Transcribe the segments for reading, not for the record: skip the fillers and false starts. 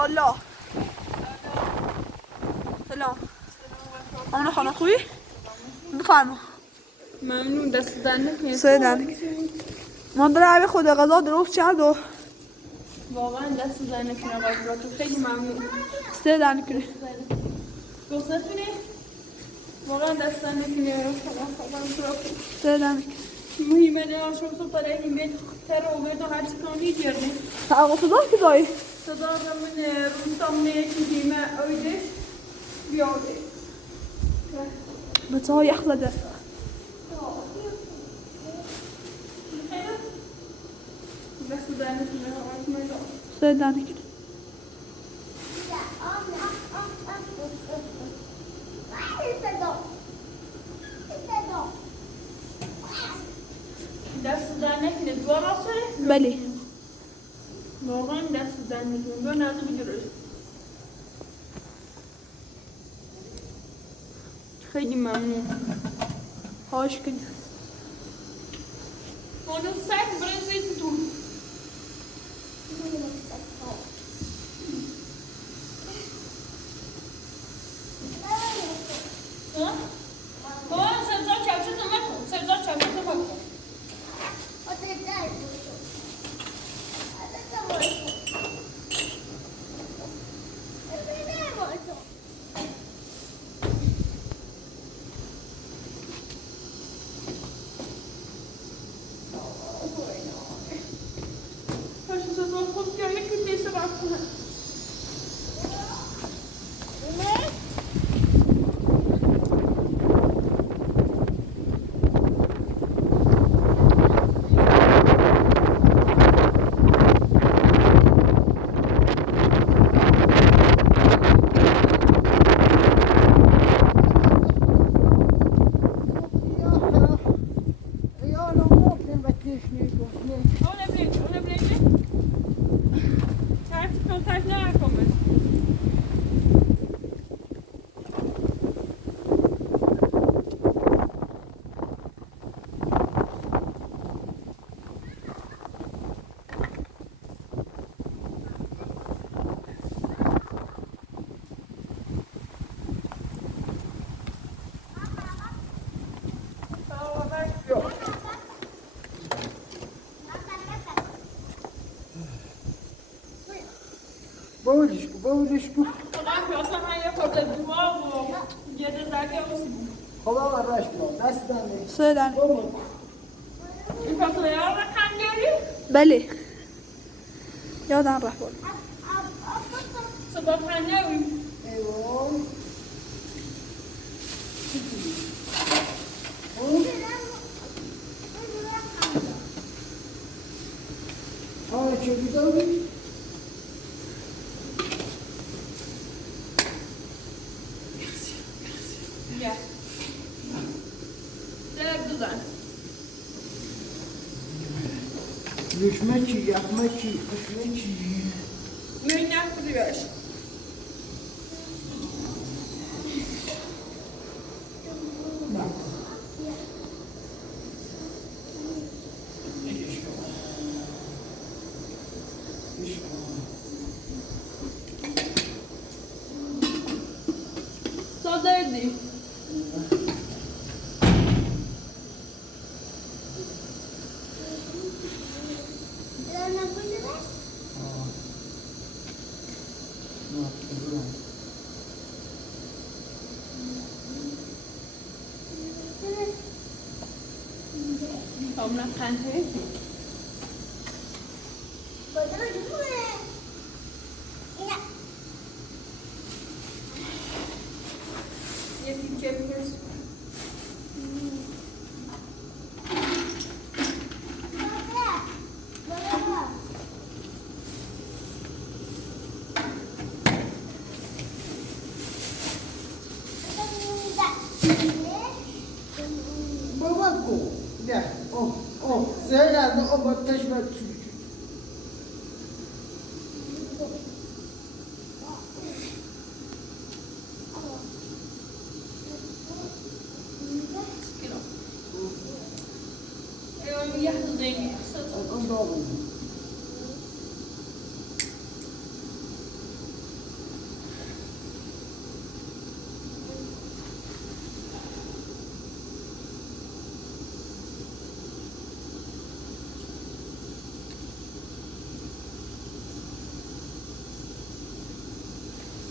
الله. سلام. آمون خانم خوبی؟ بفرما. ممنون. دست در نکنید. سه دنگ. مادر خود غذا درست کرد و واقعا دست در نکنید آقای براتون خیلی ممنون. سه دنگ کنی. دوست نکنید؟ واقعا دست در نکنید براتون. سه دنگ. مهمه نه آشم سو برای ایمیل تر اومد و هر چی کانی دیردیم. آقا صدا کی دایی؟ صدا من روستام نه چیزی ما اویدش بیاده. بچه ها یخ زده. سه دنگ کنی. دست در نکنید دو راسته؟ بله. واقعا دست در نکنید دو نازو بگیرش. خیلی ممنون. خواهش کنی. اونو سگ برنزید تو. بولش کو. خدا پیاده من یه خورده دعا و یه دزرگه اوسی. خدا براش کن. دست دنده. سه دنگ. این پیاده یاد رقم داری؟ بله. یادم رفت. صبح خنده وی. ایوان. چه بیداری؟ Ja. Direkt güzel. Düşme çiğ, yapma çiğ, düşme çiğ. Yön yaptırıyor. Sodaydı. Tomla kanthi.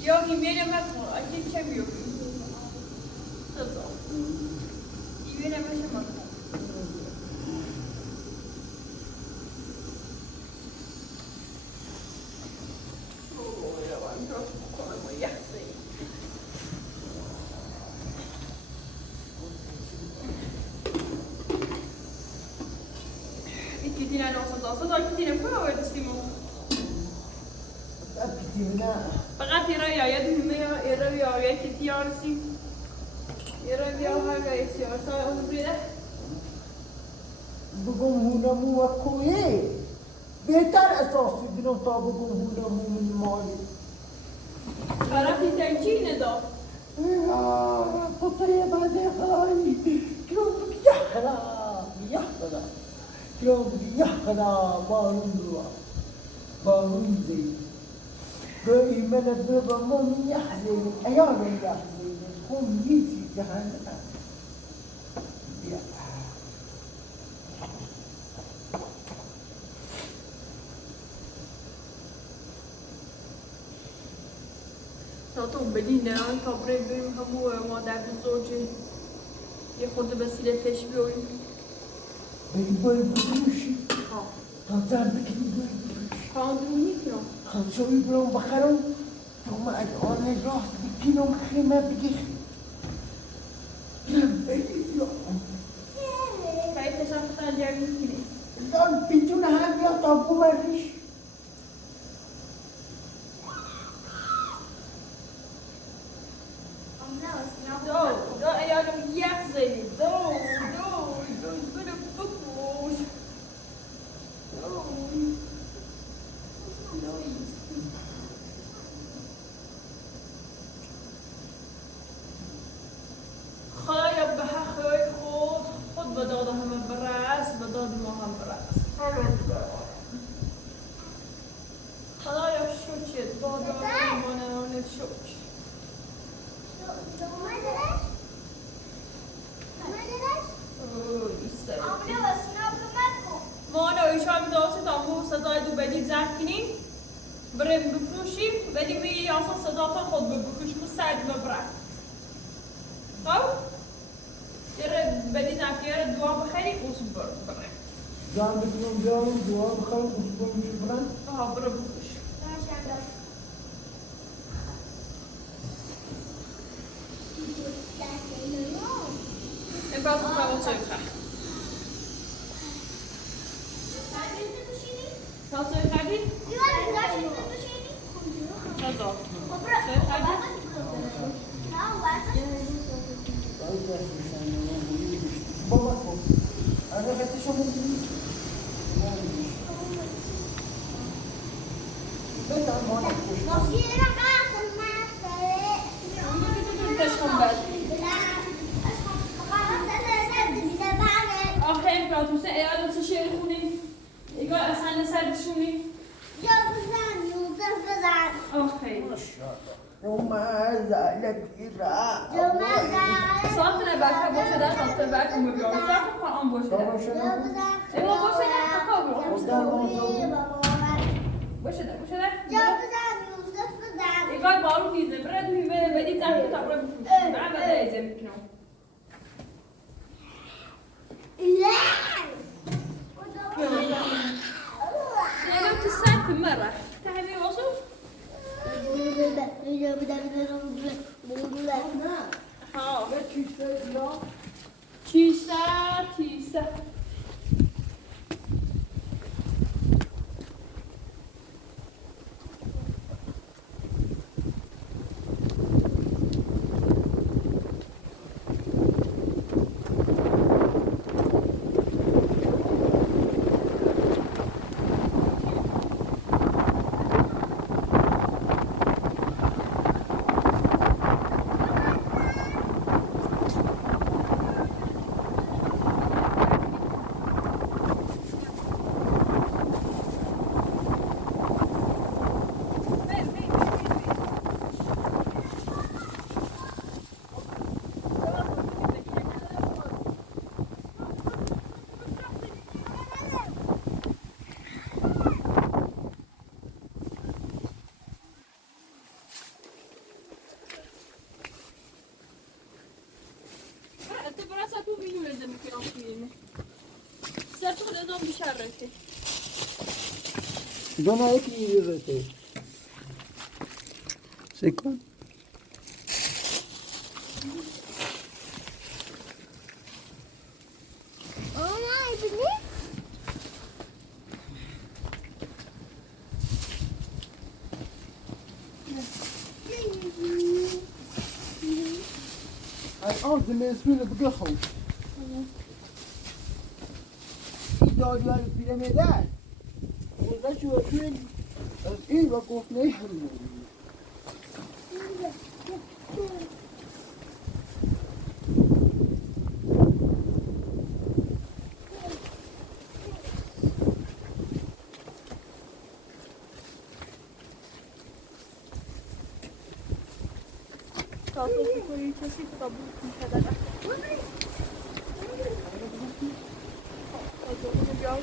یا ایمیل مکن اگه چه میگم صدا ایمیل مکن فقط يرايا يرايا كتيارسي يرايا هاي سياسة أمبريلا بگم هونمو و کویه بهتر اساسی دینم تا بگم هونمو من مالی عرفتي تنجين ده قطري بعد هاي كلهم يحرا يحرا كلهم يحرا بارون زي قوي من الضربة مم يحزن أيام يحزن هم يسي جهنم ساعتهم بدينا طبرين بهم همو مادر بزوجي ياخد بسيلة تشبيهي بيبوي بروشي تنظر بكني بوي قاندروني كنا خلصوي بلون بخرون ثم الآن راس بكينهم خيمة بكي كيف تشافتان جاري كني الآن بيتون هم يا طابو مريش دو عيالهم يحزن دو بلا بكوش خايب بها خايب خود بداده هم براس بداد ما هم براس خدایا شوچه دادا مانه شوچ مانا ایشان داسته تامو صدای دو بدید زرد کنیم بریم بفروشیم ولی می اصلا صدا تا خود بفروشیم و سرد ببرد خب؟ یه بدید زرد یه دعا بخری اوز برد جان بکنم دعا بخرم اصبر میشه برن آها برو بفروش این باید بخواه چای خواهد چای خواهی؟ صدا چای خواهی؟ بابا کن اگه خطی شما بگیرید بهتر مانه خوش آخه امپراتور سه ایالات چه شعر خونی؟ اگه اصلا سردشونی؟ آخه وما زالت إراء ساعتنا بقى باشه در خاطر بقى میگم صاحب قرآن باشه در باشه در حقا باشه در اگه بارو دیزه برد میبره بدی زن تا برو بفروشی بعد ایزه میکنم سيلو تسعة مرة تحبي وصل؟ ها تيسا من بشرته دونه یکی ایرته سکون الان زمستون بگه خوش این دادیار پیرمیدن خودش رو توی از این و گفت نیستم تاسو کوی کسی قبول می‌کنه تاسو بیاو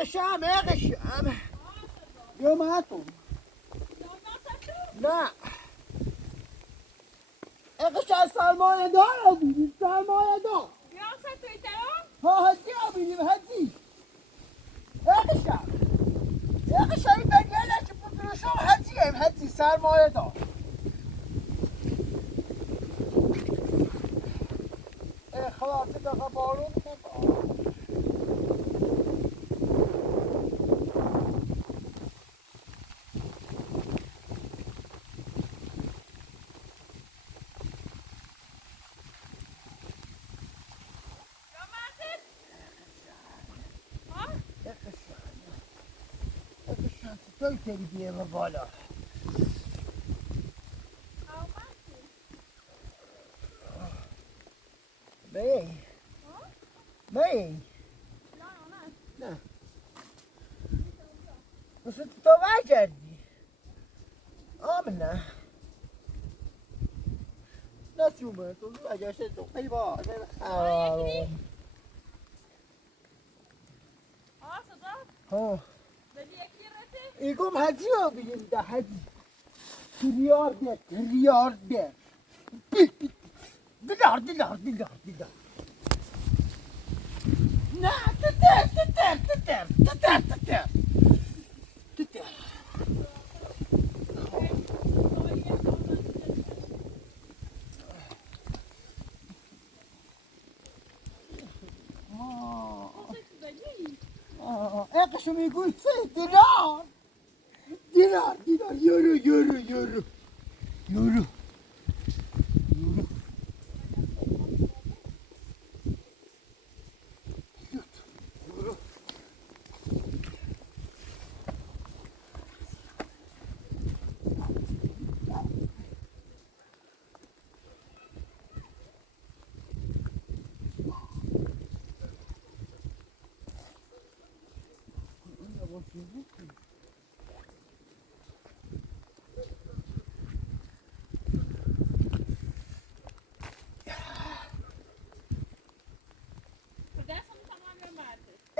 اقشام يوماتهم لا اقشام سلمان دار بودیم سلمان دار ها هدی آبیدیم هدی اقشام این بگیرش بکنشم هدی سلمان دار خلاص دقیقه بارون توی کردی بیه بالا بایی نه مثل تو وای کردی آمنه نسیومه تو اگرشه تو خیلی با ها ایگم هدی ها بگیم ده هدی تریار ده دلار نه تتر اقشو میگوی سه دلار یورو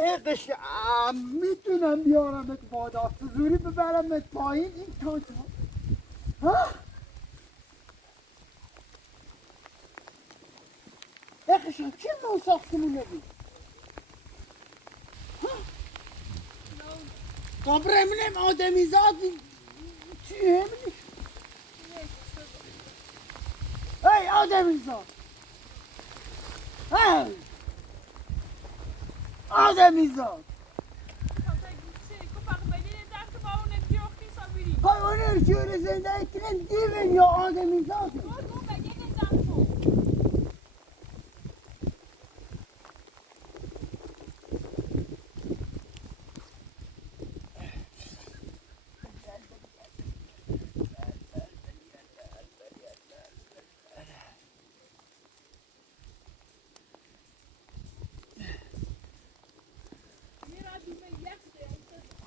قشنگ میتونم بیارمت بالا زوری ببرمت پایین این تاج ها قشنگ چه نوع ساختمونه بود قبره منم آدمی زادی چیه منی ای آدمی زاد ای آدمی زاد خواهی اونر شور زنده ایترین دیوین یا آدمی زاده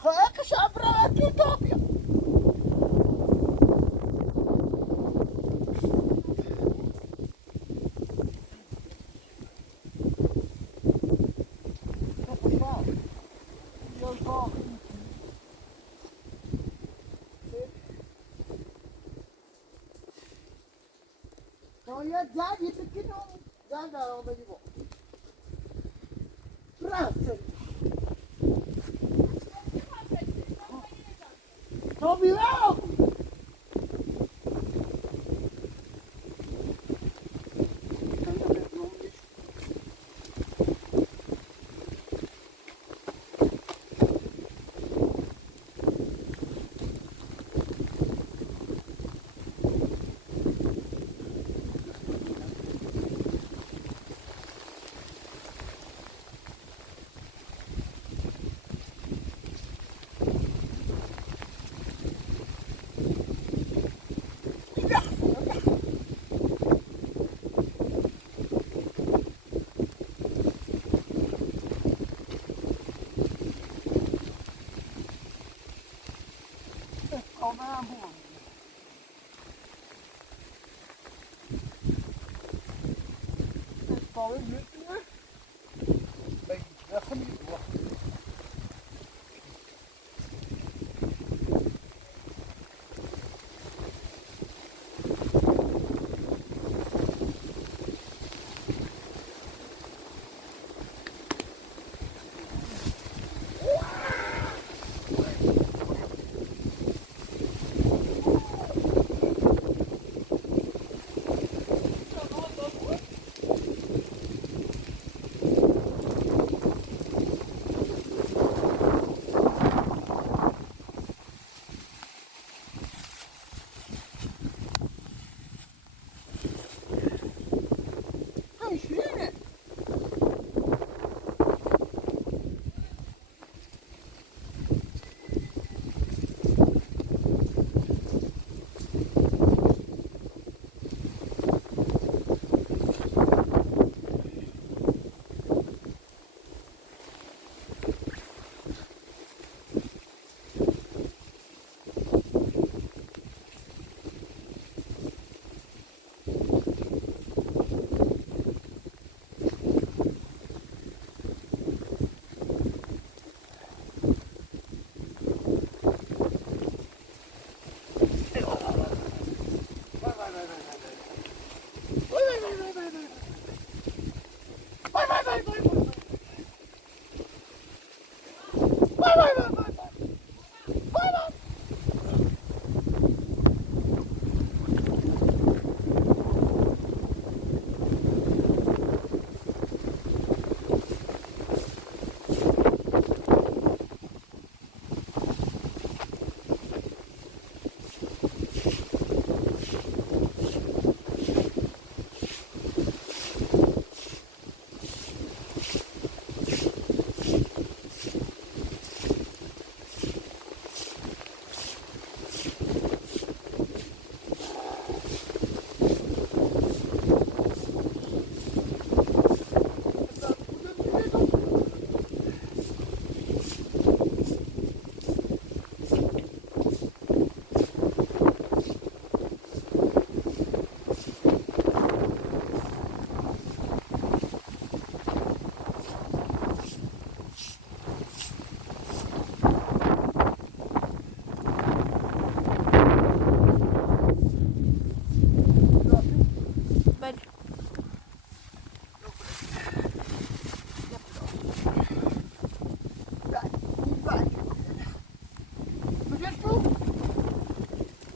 خواهی شب را تو تابیا باید زدی بکنم زن در آمدی با رفت تا بیرم کامرم بود باید میتونه بخونی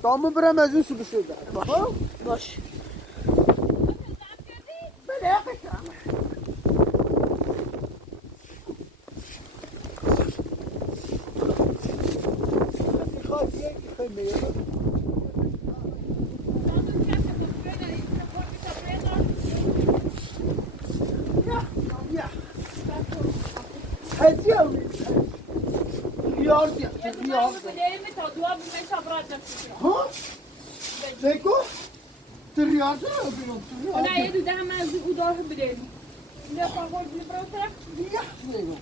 تامو برم از این سو بشده باش بله قشم میخواد یکی خیلی هدیه ریار دیا ریار ها؟ زیکو؟ ریار دیا بیرون نه یه دوده هم از او داره بده نه فاقور بیبروتر یا بیرون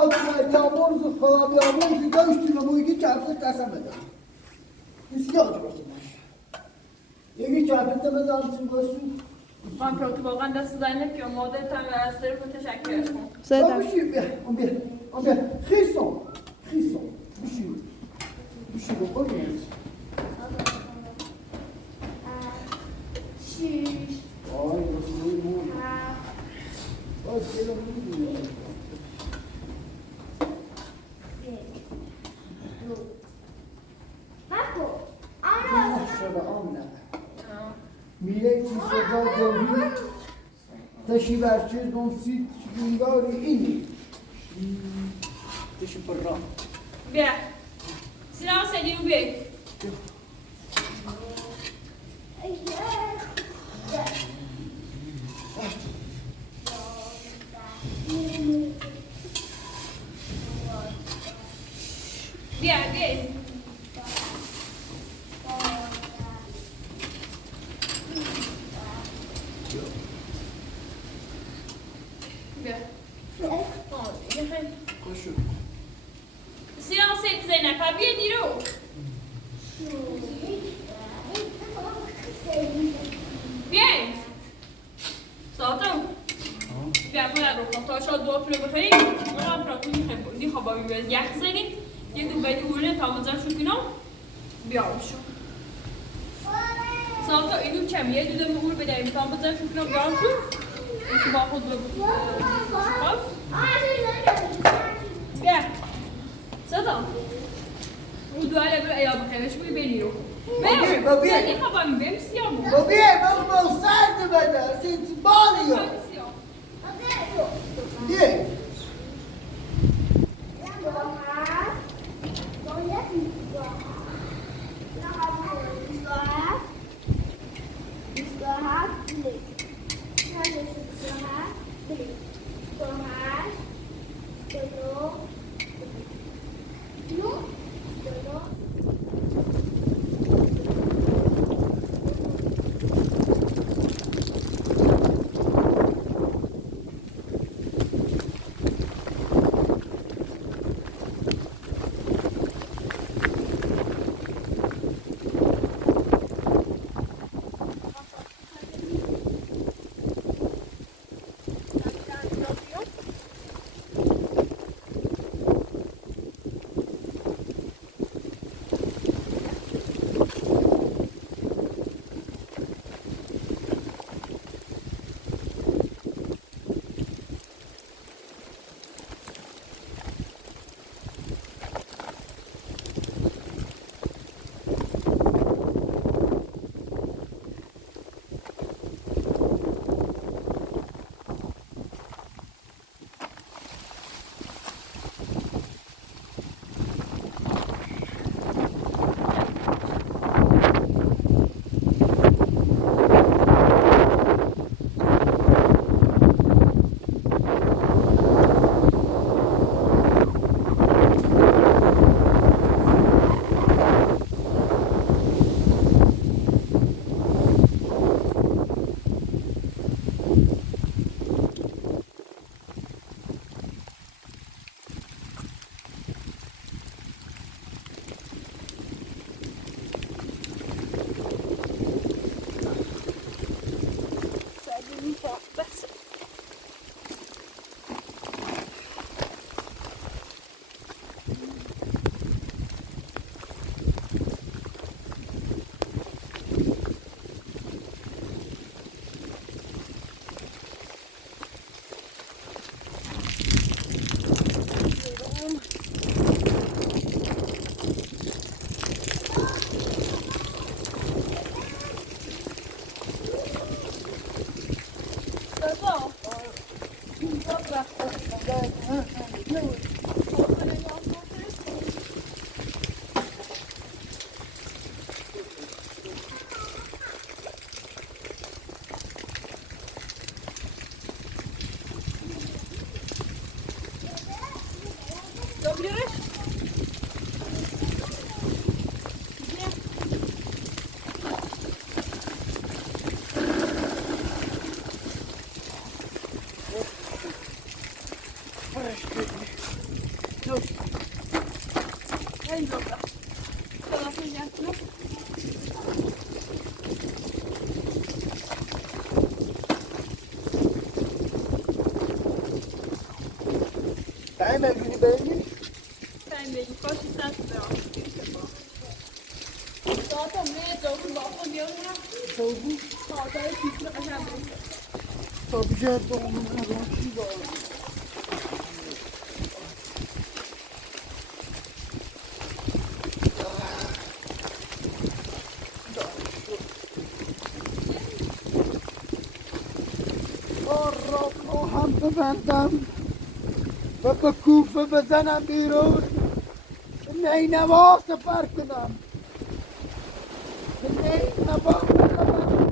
بیامون خدا بیامون داشتیم و یکی چرفت قسم بدم بسیار جوشی باشه یکی چرفت بدم باشیم من که واقعا دست زنه که مادر تن و از طرف تشکر کن سیدم بشی بیا خیسون بشی بکنیم شیش آی رسولی مون هفت آی سیدم میدونیم دو نکن آنا شده آمنه میره چی صدا دوری تشی برچه دون سیت شینداری اینی تشی پر را بیا سلام سلیم بی بیا بیا بیا خوشو سلام سید زینب بیا دیرو بیاین ساعتو بیا پدر رو تا شاید 2 کیلو بخرید من پراتون میخوایم خوابا میبرید یخ زنید یک دو باید اونه تا مزار شد کنم بیا شو ساعتو اینو چم یه دو دم اون بدهیم تا مزار شد کنم بیا شو ایشو با خود بگو بیا ساعتو او دواره برو ایا بخیمش بوی بلیو بابی زنی خوابا میبریم سیامو بابی بابا سرد بده سیت بالیو دیه خیلی دوباره خدافظ جانم. تعیین می‌کنی بری؟ Zijn beetje kostjes staat er wel. Dat dan meer over wachten die ook nog. Zo goed. Altijd iets terug hebben. تا بیشتر دومون روشی داره. کار را خواهم ببندم و به کوفه بزنم بیرون نینوا سفر کنم به نینوا بروم.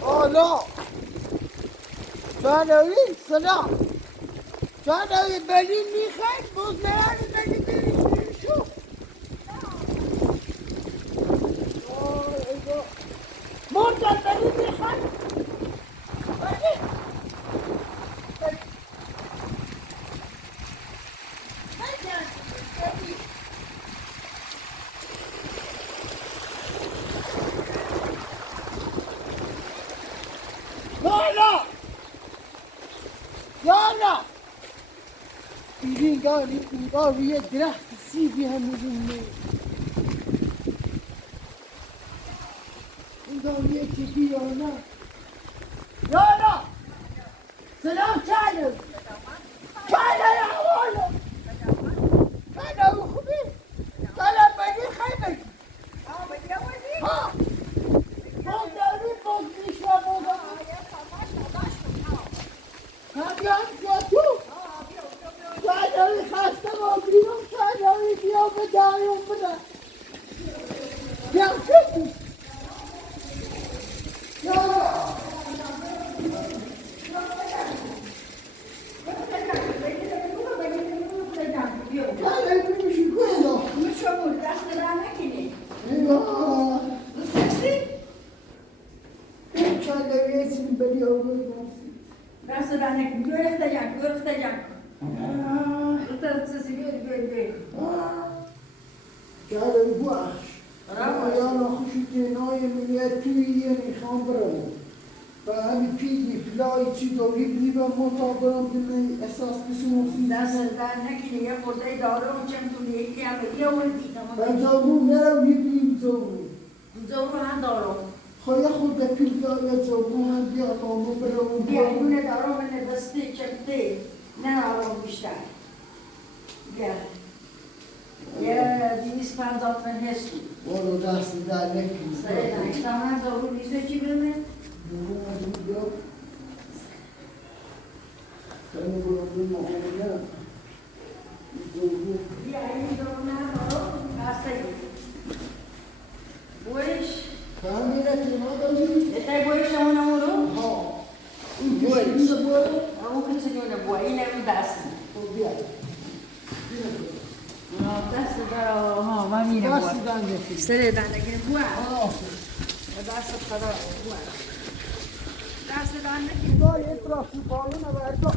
حالا ثانوی سلام ثانوی بلی میخواید بزرگ بلی بریم شو مردن بلی میخواید بلی یالا بیرینگاری بودا روی درخت سیبی هم می‌بینی اینگاه یکی بیانه یالا سلام کردم کردم احوالم کردم خوبی سلام بگی خیلی بگی ها بگذاری بگذیش و بگذاری همیان بیا تو کردم خسته با بیرون کردم بیا به داریم بده بیا کسی یالا خواهی خود به پیل داره زبون هم بیا مامو برمون بیا اینونه دارم من دسته چپته نه آرام بیشتر بیا یه 250 من هست برو دست در نکنی سره نایستا من زارو نیسته چی برمه؟ برو از این بیا کنی برو بیم آمونه زبون بیا این دارو نه دارم بسته بویش فهمی نکنی ما داریم اتای بویش همون همونو؟ ها این کشی برو همون کسی که اونه بوی این همون دستی خب بیا دست داره ها من میره دست بوی در نکنی سره دندگی بوی آه دست خدا بوی دست دندگی با یه ترافی بالون بردا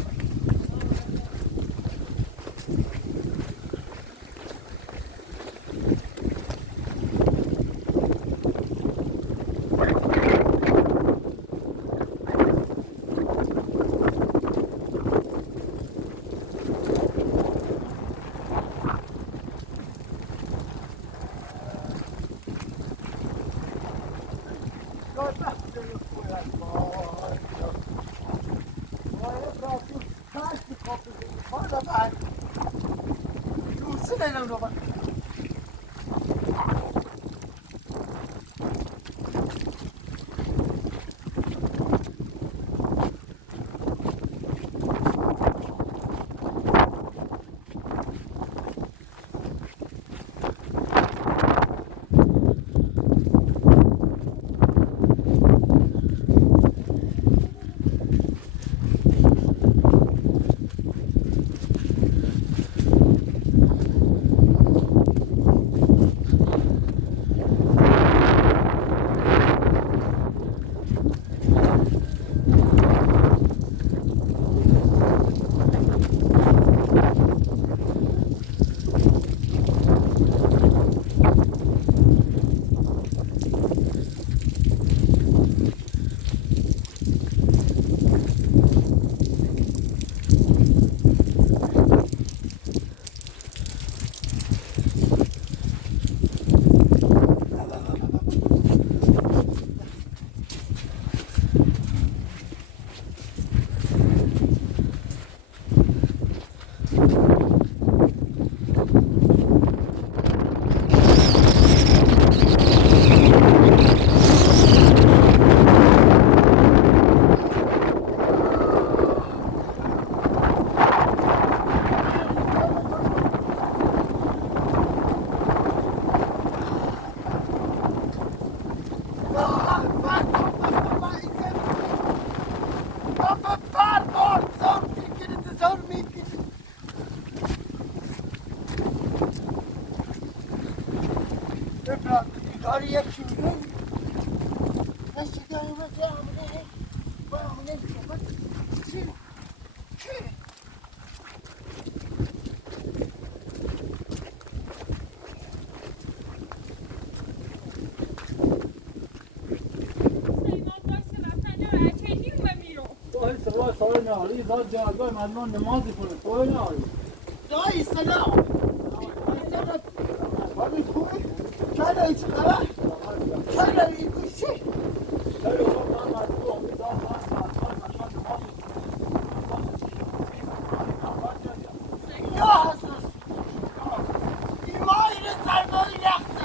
سوال سوال نهاری زاد جایگاه مردمان نمازی کنه سوال نهاری دایی سلام حالی خوبه؟ چرا ایچ خبر؟ چرا این گوشی؟ یا حسوس ایمایی رو سرمایی رخته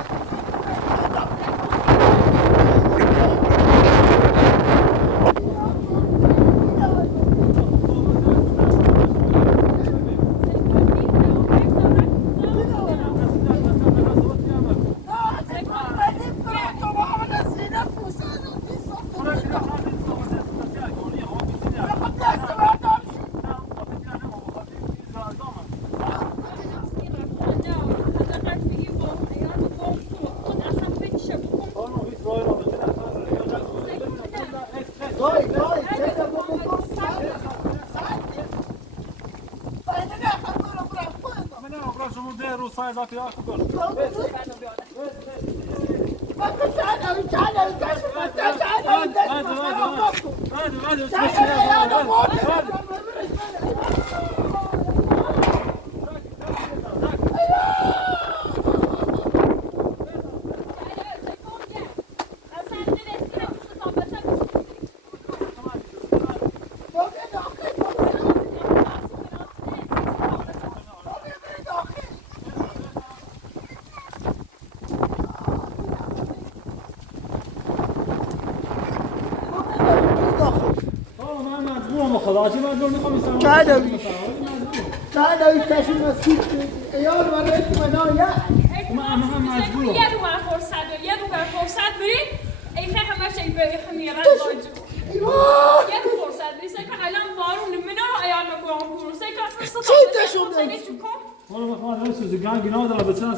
تعالوا يكتشفوا السوق عيال وريت منايا یه رو بر فرصت یه رو بر فرصت بری ای که همه چی به خمیران داجو یه رو فرصت بری سه که الان بارون منو ایال نگاه کنم سه که اصلا چی تشون والله ما خلاص نفسه زجاج جناده بس انا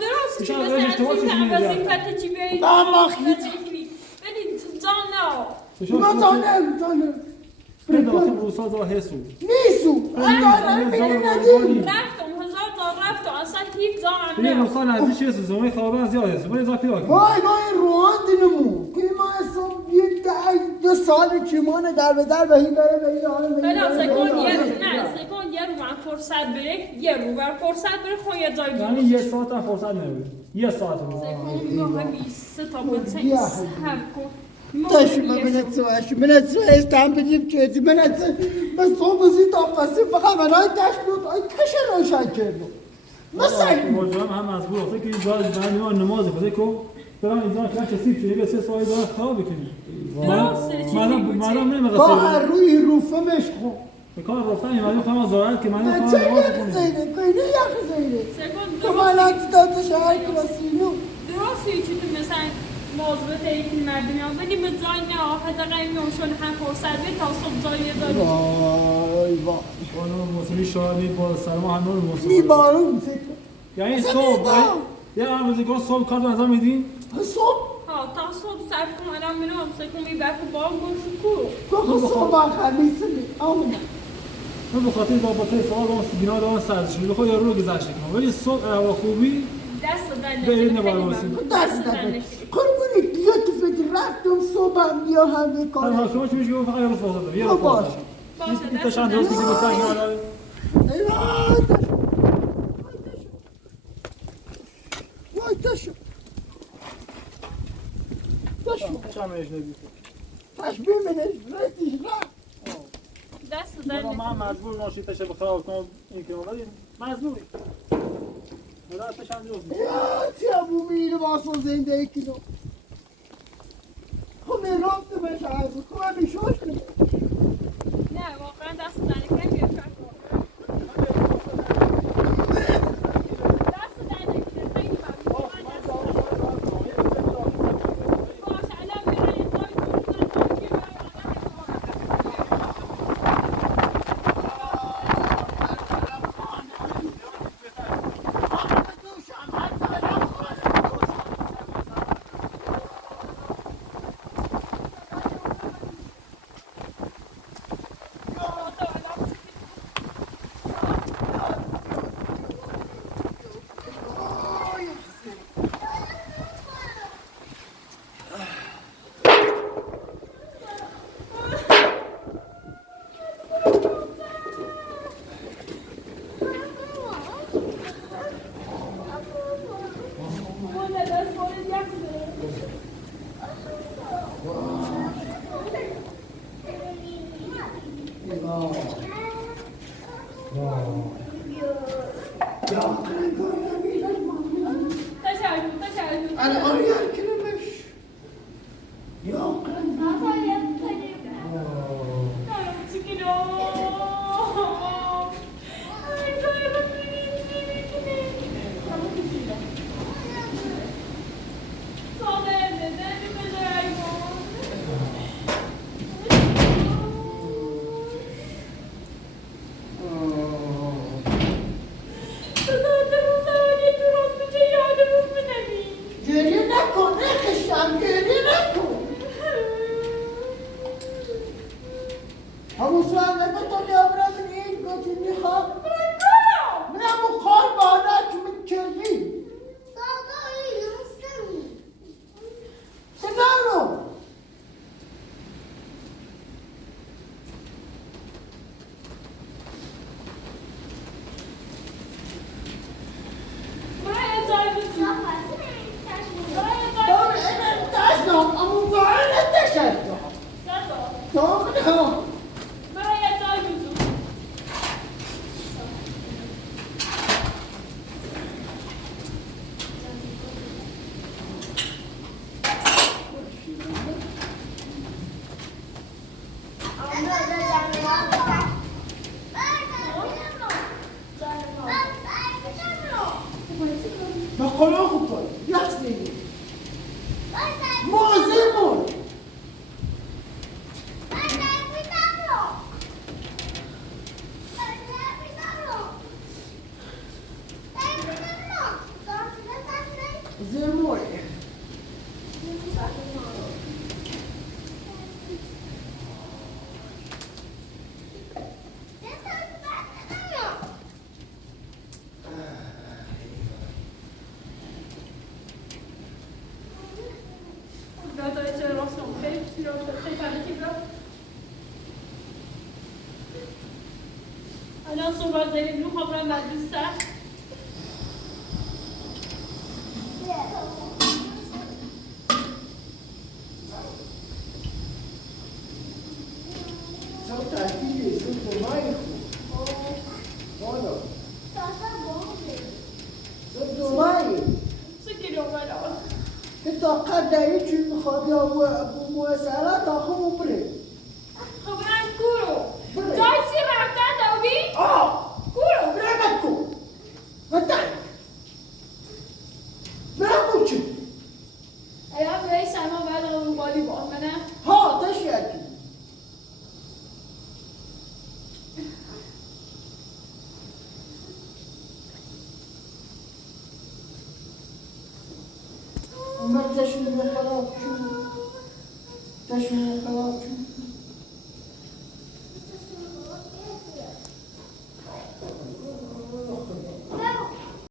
درست که مثلا وظیفت چی بیایی بدین جان ما جانم بريد اخي وصاد هيسو نيسو رفتم هزار تا رفتم اصلا هیچ جان بريد وصال هذا شيء زوي خرابان زياده هيسو بريد زاكي وای روان دینمو که ما اصلا دو سال چیمانه در به در به این بره به این حالا بلا سکون یه رو من فرصت بره یه رو بر فرصت بره خون یه جای یعنی یه ساعت هم فرصت نمیده یه ساعت رو سکون میگم همی سه تا بچه سهم کن تاشو من تو استم بدیم چیزی من بس تو بزی تا پسی فقط من های تاش بود ای تاش روشن کردم مثلا مجرم هم مزبور اصلا که این جاج بندی ما نماز بده که برام اینجا که کسی چیزی به سه ساعت داره خراب بکنی مردم نمیگه با هر روی روفمش خون به کار رفتن این خواهم زارت که من من چه یک زیده بینه یک زیده تو من انتداد شهر کلاسینو درستی چی تو مثلا موضوع تایید مردمی ها ولی به جای نه حداقل میشون هم فرصت به تا صبح جای داری وای وای خانم موسیقی شادی با سلام هنور موسیقی میبارم یعنی صبح یه روزگار صبح کار انجام میدین صبح ها تا صبح صرف کنم الان میرم سکون میبرم با گوش تو صبح خمیس می آمد من به خاطر بابته سوال اون سیگنال دارم سرش میگه خود یارو رو گذشته کنم ولی صبح هوا خوبی دست برید نبارم دست قربونی لطفت رفتم صبحم بیا همه کار شما چی میشه فقط یه روز فرصت دارم یه روز فرصت این تاشان درست میگه بسن یاد وای تاشو شامش نگید تاش بمنش ردیش رفت دست دارم من مجبور ناشی تشه بخراب کنم این که ولی مجبوری راتشان جوز چی ابو میره واسه زنده کیلو خب رفت به شهر خب میشوش کنه نه واقعا دست دارم که بیار کار يا أخي تشهد أنا أريد كلمة يا أخي جري نكو نخش عم جري نكو أبو سؤال نبطل يا أبرا من إيد قلت إني خاب من أبو قال بعدك من كري سنارو دور أنا تشنو أبو زعل تشنو دور هم بقولوا خطوة يحسني مو زيمون زيمون الان صبح داریم رو خبرم مدرسه صوت عتيبي صوت مايخو واضح صوت مايخ سكر يوم الان انت قد يجي المخاض يا ابو مواسالات اخو بري خبرم کورو جایسی رفتن داوی كورو برامكو فتح برامو شو ایام رئیس سلمان بعد اون بالی با منه ها تشياكي